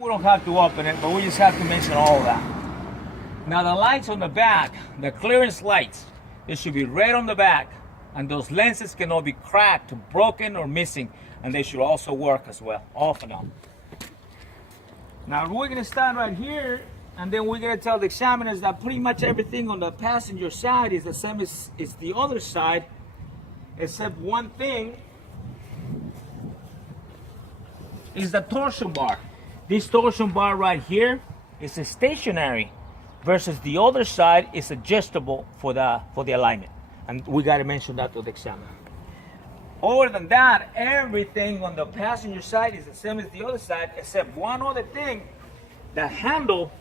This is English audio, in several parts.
We don't have to open it, but we just have to mention all of that. Now the lights on the back, the clearance lights, they should be red on the back, and those lenses cannot be cracked, broken, or missing, and they should also work as well, off and on. Now we're gonna stand right here, and then we're gonna tell the examiners that pretty much everything on the passenger side is the same as the other side, except one thing is the torsion bar. This torsion bar right here is a stationary, versus the other side is adjustable for the alignment, and we got to mention that to the examiner. Other than that, everything on the passenger side is the same as the other side, except one other thing: the handle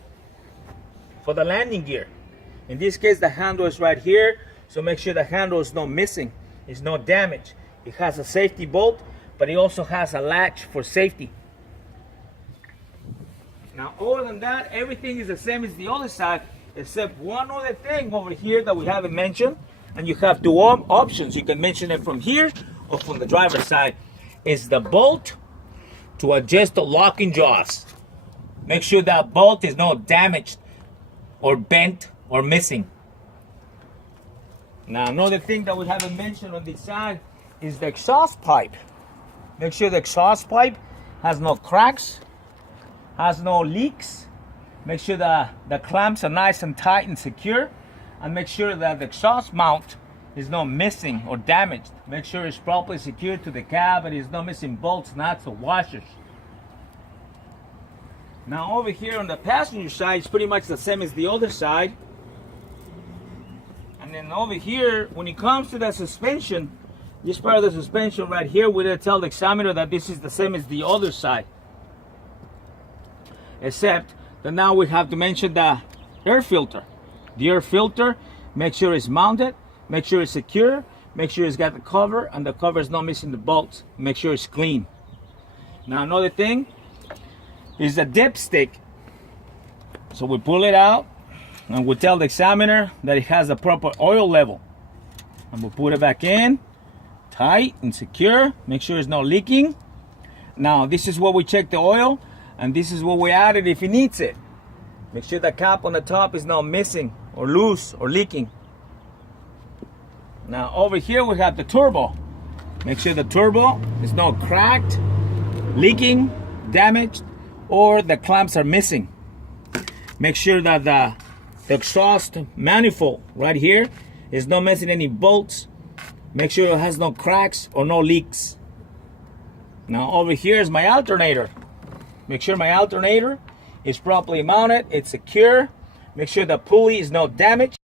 for the landing gear. In this case, the handle is right here, so make sure the handle is not missing, it's not damaged. It has a safety bolt, but it also has a latch for safety. Now, other than that, everything is the same as the other side, except one other thing over here that we haven't mentioned, and you have two options. You can mention it from here or from the driver's side. Is the bolt to adjust the locking jaws. Make sure that bolt is not damaged or bent or missing. Now, another thing that we haven't mentioned on this side is the exhaust pipe. Make sure the exhaust pipe has no cracks, has no leaks. Make sure that the clamps are nice and tight and secure, and make sure that the exhaust mount is not missing or damaged. Make sure it's properly secured to the cab and it's not missing bolts, nuts, or washers. Now over here on the passenger side, it's pretty much the same as the other side. And then over here, when it comes to the suspension, this part of the suspension right here, we're going to tell the examiner that this is the same as the other side, except that now we have to mention the air filter. The air filter, make sure it's mounted, make sure it's secure, make sure it's got the cover, and the cover is not missing the bolts. Make sure it's clean. Now another thing is the dipstick. So we pull it out and we tell the examiner that it has the proper oil level, and we'll put it back in tight and secure. Make sure it's not leaking. Now this is where we check the oil, and this is what we added if it needs it. Make sure the cap on the top is not missing or loose or leaking. Now over here we have the turbo. Make sure the turbo is not cracked, leaking, damaged, or the clamps are missing. Make sure that the exhaust manifold right here is not missing any bolts. Make sure it has no cracks or no leaks. Now over here is my alternator. Make sure my alternator is properly mounted, it's secure. Make sure the pulley is not damaged.